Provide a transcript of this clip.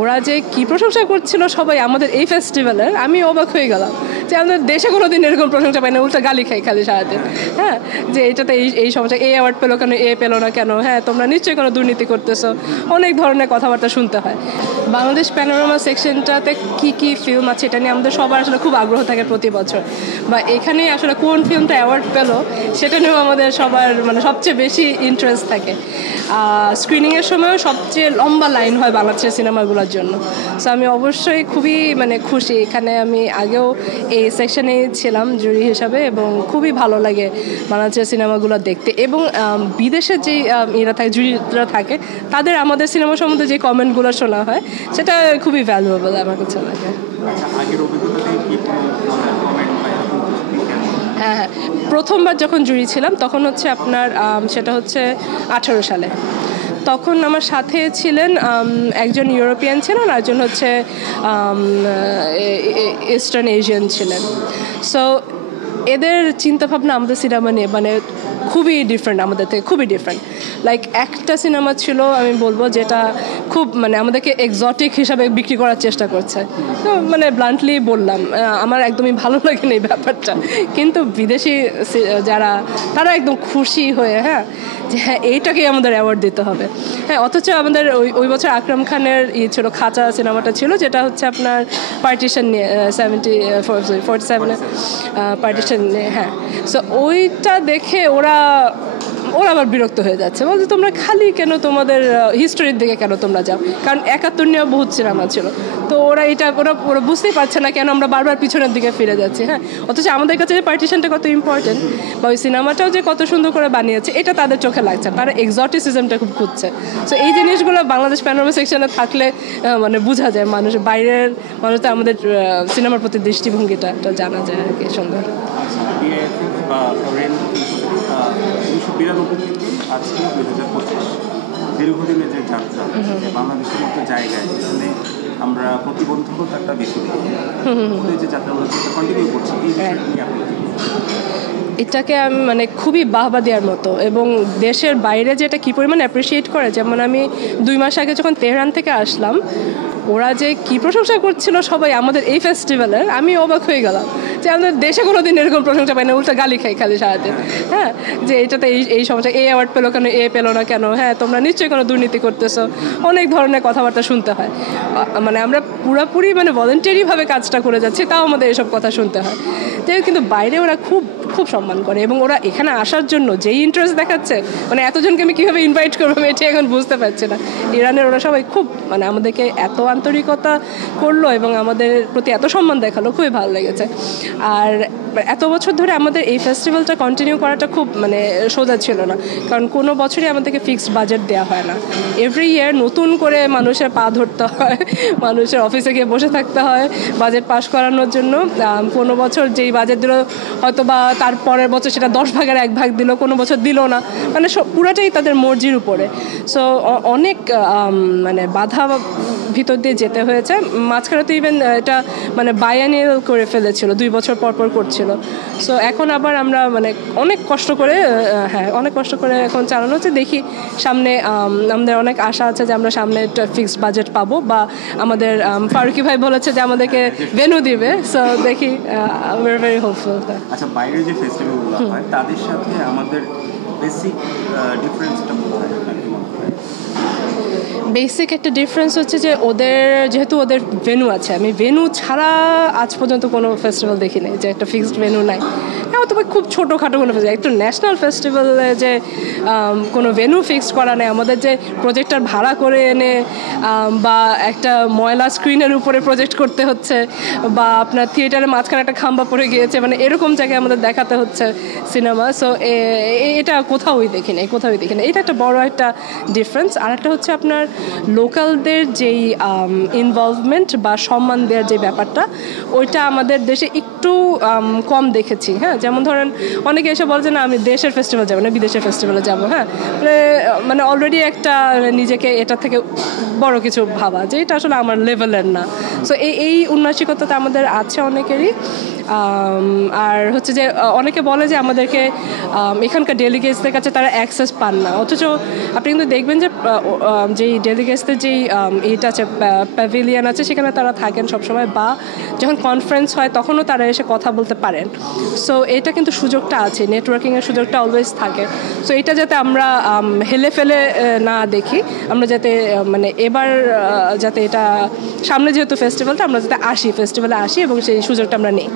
ওরা যে কি প্রশংসা করছিল সবাই আমাদের এই ফেস্টিভ্যালের, আমি অবাক হয়ে গেলাম যে আমাদের দেশে কোনো দিন এরকম প্রশংসা পাই না, উল্টা গালি খাই খালি সারাদিন। হ্যাঁ, যে এটাতে এই সমস্যা, এই অ্যাওয়ার্ড পেলো কেন, পেলো না কেন, হ্যাঁ তোমরা নিশ্চয়ই কোনো দুর্নীতি করতেছো, অনেক ধরনের কথাবার্তা শুনতে হয়। বাংলাদেশ প্যানোরামা সেকশনটাতে কি কি ফিল্ম আছে এটা নিয়ে আমাদের সবার আসলে খুব আগ্রহ থাকে প্রতি বছর, বা এখানে আসলে কোন ফিল্মটা অ্যাওয়ার্ড পেলো সেটা নিয়েও আমাদের সবার মানে সবচেয়ে বেশি ইন্টারেস্ট থাকে। স্ক্রিনিংয়ের সময়ও সবচেয়ে লম্বা লাইন হয় বাংলাদেশের সিনেমাগুলোর জন্য। সো আমি অবশ্যই খুবই মানে খুশি, এখানে আমি আগেও এই সেকশনে ছিলাম জুরি হিসাবে, এবং খুবই ভালো লাগে বাংলাদেশের সিনেমাগুলো দেখতে। এবং বিদেশের যেই এরা থাকে, জুরিরা থাকে, তাদের আমাদের সিনেমা সম্বন্ধে যে কমেন্টগুলো শোনা হয় সেটা খুবই ভ্যালুয়েবল আমার কাছে লাগে। হ্যাঁ, প্রথমবার যখন জুরি ছিলাম তখন হচ্ছে আপনার সেটা হচ্ছে 18 সালে। তখন আমার সাথে ছিলেন একজন ইউরোপিয়ান ছিলেন, আর একজন হচ্ছে ইস্টার্ন এশিয়ান ছিলেন। সো এদের চিন্তাভাবনা আমাদের সিনেমা নিয়ে মানে খুবই ডিফারেন্ট, আমাদের থেকে খুবই ডিফারেন্ট। লাইক একটা সিনেমা ছিল আমি বলবো যেটা খুব মানে আমাদেরকে এক্সোটিক হিসাবে বিক্রি করার চেষ্টা করছে, মানে ব্লান্টলি বললাম আমার একদমই ভালো লাগেনি এই ব্যাপারটা, কিন্তু বিদেশি যারা তারা একদম খুশি হয়ে হ্যাঁ যে হ্যাঁ এইটাকেই আমাদের অ্যাওয়ার্ড দিতে হবে। হ্যাঁ, অথচ আমাদের ওই বছর আকরাম খানের ছিল খাঁচা সিনেমাটা ছিল, যেটা হচ্ছে আপনার পার্টিশন নিয়ে 47 পার্টিশন নিয়ে। হ্যাঁ, সো ওইটা দেখে ওরা আবার বিরক্ত হয়ে যাচ্ছে, বলছে তোমরা খালি কেন তোমাদের হিস্টোরির দিকে কেন তোমরা যাও, কারণ 71 নিয়েও বহুত সিনেমা ছিল। তো ওরা বুঝতেই পারছে না কেন আমরা বারবার পিছনের দিকে ফিরে যাচ্ছি। হ্যাঁ, অথচ আমাদের কাছে যে পার্টিশনটা কত ইম্পর্টেন্ট বা ওই সিনেমাটাও যে কত সুন্দর করে বানিয়েছে এটা তাদের চোখে লাগছে, তারা এক্সোটিসিজমটা খুব খুঁজছে। সো এই জিনিসগুলো বাংলাদেশ প্যানোরামা সেকশনে থাকলে মানে বোঝা যায়, বাইরের মানুষ তো আমাদের সিনেমার প্রতি দৃষ্টিভঙ্গিটা জানা যায় আর কি সুন্দর। আজকে 2025 দীর্ঘদিনের যে যাত্রা, বাংলাদেশের মতো জায়গায় যেখানে আমরা প্রতিবন্ধকতাটা বেশি দেখি, যে যাত্রাগুলো কন্টিনিউ করছি, এই বিষয়টা নিয়ে আপনি এটাকে আমি মানে খুবই বাহবা দেওয়ার মতো, এবং দেশের বাইরে যেটা কী পরিমাণ অ্যাপ্রিসিয়েট করে। যেমন আমি 2 মাস আগে যখন তেহরান থেকে আসলাম, ওরা যে কী প্রশংসা করছিল সবাই আমাদের এই ফেস্টিভ্যালের, আমি অবাক হয়ে গেলাম যে আমাদের দেশে কোনো দিন এরকম প্রশংসা পাই না, উল্টা গালি খাই খালি সারাদিন। হ্যাঁ, যে এটাতে এই সমস্যা, এই অ্যাওয়ার্ড পেলো কেন, পেলো না কেন, হ্যাঁ তোমরা নিশ্চয়ই কোনো দুর্নীতি করতেছো, অনেক ধরনের কথাবার্তা শুনতে হয়। মানে আমরা পুরোপুরি মানে ভলেন্টারিভাবে কাজটা করে যাচ্ছি, তাও আমাদের এসব কথা শুনতে হয়। কিন্তু বাইরে ওরা খুব খুব সম্মান করে, এবং ওরা এখানে আসার জন্য যেই ইন্টারেস্ট দেখাচ্ছে, মানে এতজনকে আমি কীভাবে ইনভাইট করবো আমি এটা এখন বুঝতে পারছি না। ইরানের ওরা সবাই খুব মানে আমাদেরকে এত আন্তরিকতা করলো এবং আমাদের প্রতি এত সম্মান দেখালো, খুবই ভালো লেগেছে। আর এত বছর ধরে আমাদের এই ফেস্টিভ্যালটা কন্টিনিউ করাটা খুব মানে সোজা ছিল না, কারণ কোনো বছরই আমাদেরকে ফিক্সড বাজেট দেওয়া হয় না। এভরি ইয়ার নতুন করে মানুষের পা ধরতে হয়, মানুষের অফিসে গিয়ে বসে থাকতে হয় বাজেট পাস করানোর জন্য। কোনো বছর যেই বাজেট দিল হয়তো বা তার পরের বছর সেটা 10 ভাগের 1 ভাগ দিল, কোনো বছর দিল না, মানে পুরাটাই তাদের মর্জির উপরে। সো অনেক মানে বাধা ভিতর দিয়ে যেতে হয়েছে। মাঝখানে তো ইভেন এটা মানে বায়ানিয়াল করে ফেলেছিল, 2 বছর পর পর করছিল। সো এখন আবার আমরা মানে অনেক কষ্ট করে অনেক কষ্ট করে এখন চালানো হচ্ছে। দেখি সামনে আমাদের অনেক আশা আছে যে আমরা সামনে একটা ফিক্সড বাজেট পাবো, বা আমাদের ফারুকি ভাই বলেছে যে আমাদেরকে ভেন্যু দিবে। সো দেখি, উই আর ভেরি হোপফুল। আচ্ছা, বাইরের যে ফেস্টিভ্যালগুলো হয় তাদের সাথে আমাদের বেসিক ডিফারেন্সটা কোথায়? বেসিক একটা ডিফারেন্স হচ্ছে যে যেহেতু ওদের ভেন্যু আছে, আমি ভেন্যু ছাড়া আজ পর্যন্ত কোনো ফেস্টিভ্যাল দেখিনি যে একটা ফিক্সড ভেন্যু নাই। হ্যাঁ, তবে খুব ছোটোখাটো কোনো ফেস্টিভ্যাল, একটু ন্যাশনাল ফেস্টিভ্যালে যে কোনো ভেন্যু ফিক্সড করা নেই, আমাদের যে প্রজেক্টর ভাড়া করে এনে বা একটা ময়লা স্ক্রিনের উপরে প্রজেক্ট করতে হচ্ছে, বা আপনার থিয়েটারের মাঝখানে একটা খাম্বা পড়ে গিয়েছে, মানে এরকম জায়গায় আমাদের দেখাতে হচ্ছে সিনেমা। সো এটা কোথাওই দেখিনি। এটা একটা বড় একটা ডিফারেন্স। আর একটা হচ্ছে আপনার লোকালদের যেই ইনভলভমেন্ট বা সম্মান দেওয়ার যে ব্যাপারটা, ওইটা আমাদের দেশে একটু কম দেখেছি। হ্যাঁ, যেমন ধরেন অনেকে এসে বলে যে না আমি দেশের ফেস্টিভ্যাল যাবো না, বিদেশের ফেস্টিভ্যালে যাবো। হ্যাঁ, মানে অলরেডি একটা নিজেকে এটা থেকে বড় কিছু ভাবা যে এটা আসলে আমার লেভেলের না। সো এই উন্নাসিকতা আমাদের আছে অনেকেরই। আর হচ্ছে যে অনেকে বলে যে আমাদেরকে এখানকার ডেলিগেটসদের কাছে তারা অ্যাক্সেস পান না, অথচ আপনি কিন্তু দেখবেন যে যেই ডেলিগেটসদের যেই এটা আছে প্যাভিলিয়ন আছে সেখানে তারা থাকেন সবসময়, বা যখন কনফারেন্স হয় তখনও তারা এসে কথা বলতে পারেন। সো এটা কিন্তু সুযোগটা আছে, নেটওয়ার্কিংয়ের সুযোগটা অলওয়েজ থাকে। সো এটা যাতে আমরা হেলে ফেলে না দেখি, আমরা যাতে মানে এবার যাতে এটা সামনে যেহেতু ফেস্টিভ্যালটা, আমরা যাতে ফেস্টিভ্যালে আসি এবং সেই সুযোগটা আমরা নিই।